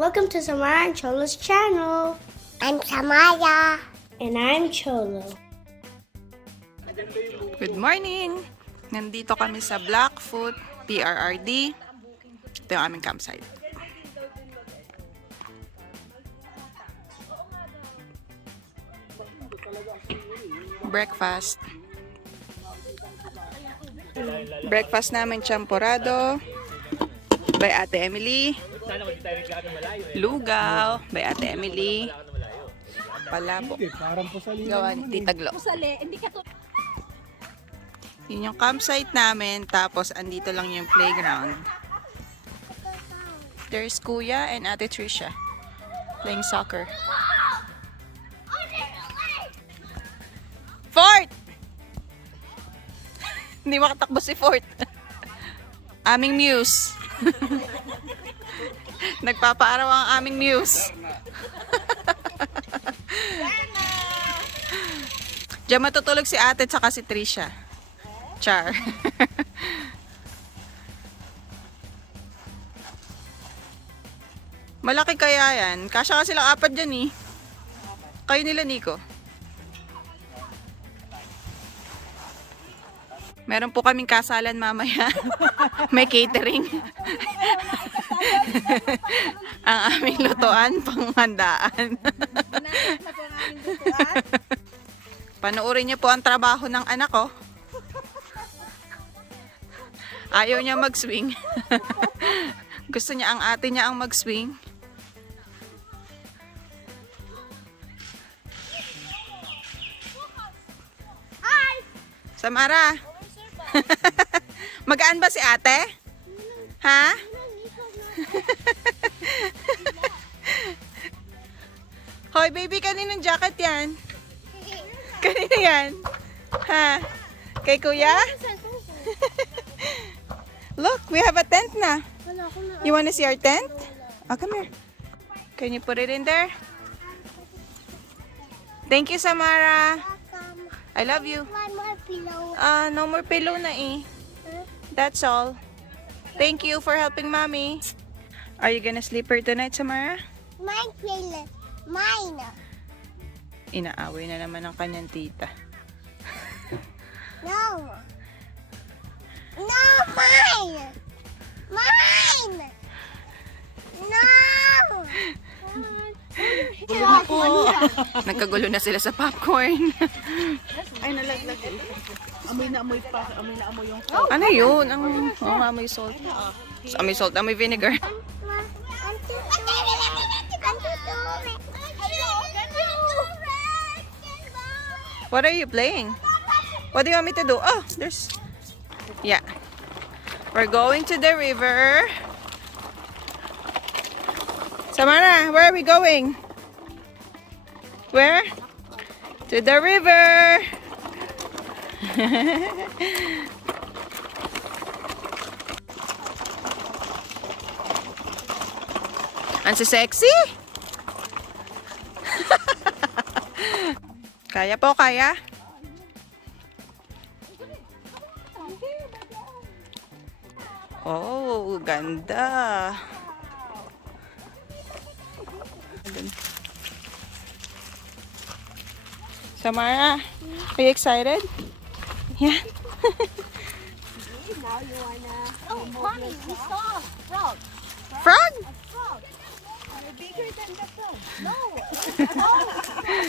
Welcome to Samara and Cholo's channel. I'm Samaya. And I'm Cholo. Good morning! Nandito kami sa Blackfoot, PRRD. Ito yung aming campsite. Breakfast. Breakfast namin champurado by Ate Emily. Lugaw by Ate Emily. Palabo. Gawa ni Tita Glo. Yun yung campsite namin. Tapos andito lang yung playground. There's Kuya and Ate Trisha playing soccer. Fort! Hindi makatakbo si Fort. Aming muse. Nagpapaaraw ang aming muse. Diyan matutulog si Ate tsaka si Trisha. Char. Malaki kaya yan. Kasya ka silang apat dyan eh. Kayo nila, Nico. Meron po kaming kasalan mamaya. May catering. Ang aming lutuan, panghandaan. Panoorin niyo po ang trabaho ng anak ko. Ayaw niya mag-swing. Gusto niya ang ate niya ang mag-swing. Hi! Samara! Magaan ba si ate? Ha? Hoy baby, kaninong jacket yan? Kanino yan? Ha? Kay kuya? Look, we have a tent na. You wanna see our tent? Oh, come here. Can you put it in there? Thank you, Samara. I love you. One more pillow. No more pillow na eh. That's all. Thank you for helping mommy. Are you gonna sleep here tonight, Samara? Mine pillow. Mine. Inaaway na naman ang kanyang tita. No. No, mine. Mine. No. Nagkagulo na sila sa popcorn. Ay, nalaglag. Amoy na amoy pa. Amoy na amoy yung salt. Ano yun? Ang amoy salt. Amoy salt, amoy vinegar. What are you playing? What do you want me to do? Oh, there's... Yeah. We're going to the river. Samara, where are we going? Where? To the river. Ang sexy. Kaya po, kaya. Oh, ganda. Samara, are you excited? Yeah. Now you wanna... Oh, mommy, we saw a frog. Frog? A frog. They're bigger than the frog. No.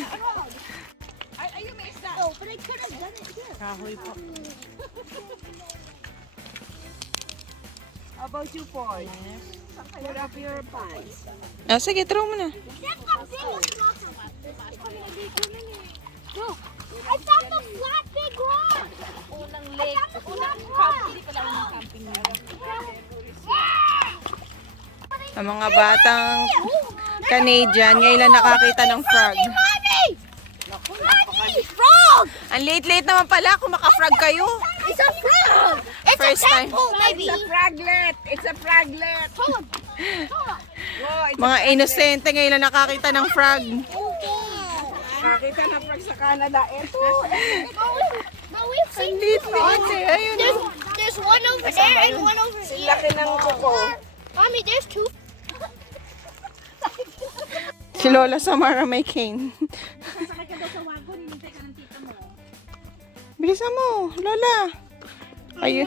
Frog. You missed that. Oh, but I could have done it here. Kahoy po. How about you, Paul? Put up your pants. Ah, sige, throw mo na. No, I found the flat big rock. Unang lake. Unang camping. Hindi pala unang camping nila. Ang mga batang Canadian, ngayon lang nakakita ng frog. Mommy! Mommy! Frog! Ang late-late naman pala kung maka-frog kayo. It's a frog! It's First a time. tadpole, baby! It's a froglet. It's a froglet. Hold on. Oh, it's Mga inosente ngayon lang nakakita ng frog. Nakita na frog sa Canada. Ito. But we've seen two Liit-liit frogs. eh. Ayun. There's one over there and one over here. Laki ng kuko. Mommy, there's two. Si Lola Samara may cane. Sasakay ka daw sa wagon, hinintay ka ng tita mo. Bilisan mo, Lola. Are you?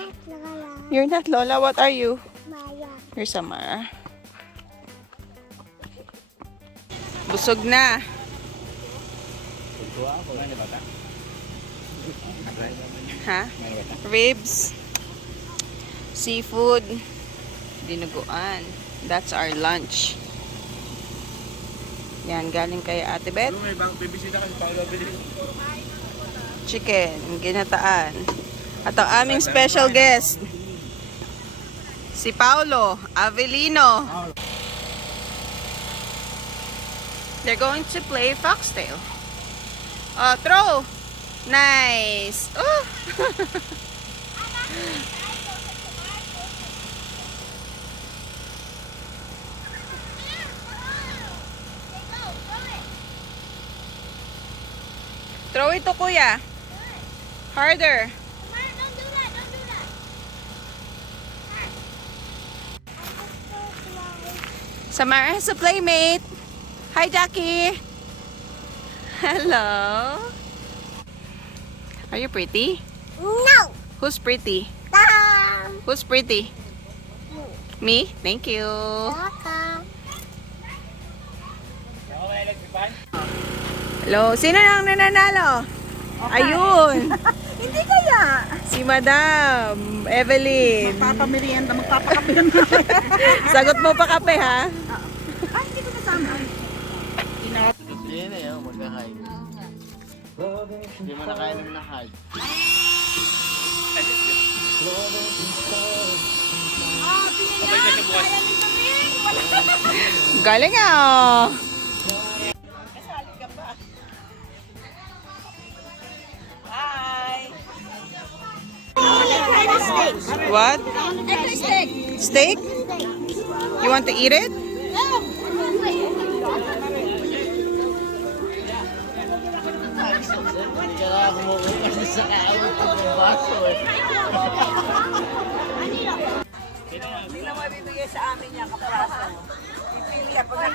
You're not Lola. What are you? You're Samara. Busog na. Ha? Ribs. Seafood. Dinuguan. That's our lunch. Yan, galing kay Ate Beth. Chicken, ginataan. At ang aming special guest, si Paolo Avelino. They're going to play foxtail. Oh, throw! Nice! Oh! Throw ito, kuya. Harder. Don't do that. Don't do that. Samara has a playmate. Hi, Jackie. Hello. Are you pretty? No. Who's pretty? Tom. Who's pretty? Me? Thank you. Welcome. Hello. Sino nang nananalo? Ayun. Hindi kaya. Si Madam Evelyn. Magpapamerienda, magpapakape na. Sagot mo pa kape, ha? Ay, hindi ko nasama. Hindi na yun, magka-hide. Hindi mo na kaya naman na-hide. Galing ah. What? Steak? You want to eat it? Hindi ka na kumukuha kasi sa kaawit ko ng baso eh. Hindi na mabibigay sa amin yan, kaparaso. Pipili yan pag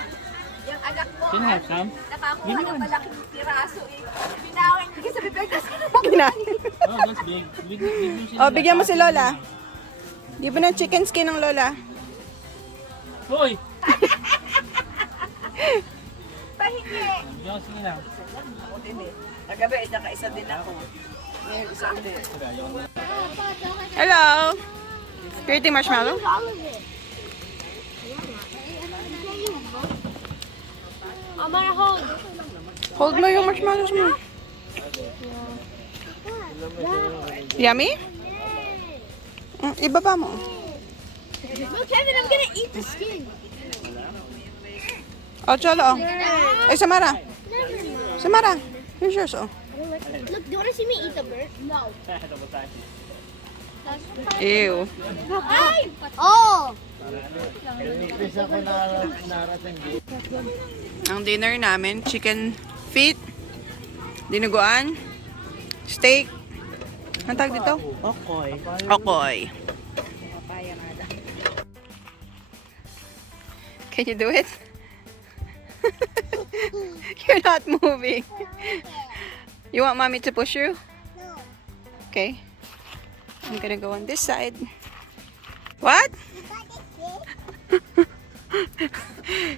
yung anak ko, nakakuha ng malaking piraso eh. Pinawin, bigay sa bibig, kasi Oh, bigyan mo si Lola. Di ba na chicken skin ng Lola? Hoy! pahingi. Yung sige lang. Nagabi, nakaisa din ako. Ngayon, isa ulit. Hello. Pretty marshmallow? I'm gonna hold. Hold mo yung marshmallows mo. Yummy? Ibaba mo. Look, Kevin, I'm gonna eat the skin. Oh, Cholo. Ay, Samara. Samara. Here's yours, oh. Look, do you wanna see me eat the bird? No. Ew. Ay! Oh! Isa ko na narating dito. Ang dinner namin, chicken feet, dinuguan, steak. Ang tawag dito? Okoy. Okoy. Can you do it? You're not moving. You want mommy to push you? No. Okay. I'm gonna go on this side. What?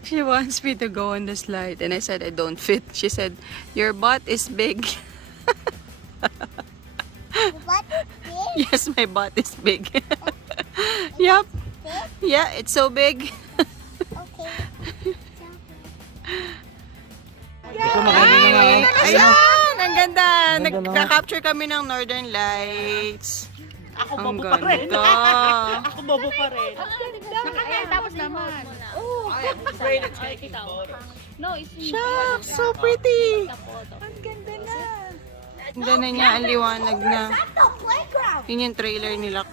She wants me to go on the slide and I said I don't fit. She said, your butt is big. What is this? Yes, my butt is big. Yup. Yeah, it's so big. Okay. Ay, ayan, ang ganda. Nagka-capture kami ng Northern Lights. Ako Ang bobo pa rin. ganda. Ako bobo pa rin. Tapos naman. No, it's Shucks, so pretty. Ang ganda na. Ang ganda niya, ang liwanag na. The playground. Yun yung trailer nila,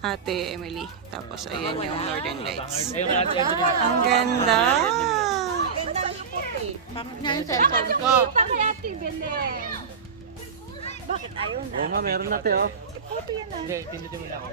Ate Emily. Tapos ayan yung Northern Lights. Ang ganda. Bakit nga yung cellphone ko? Bakit ayaw na? Oo nga, meron natin oh. Photo yan ah. Hindi, pindutin mo na ako.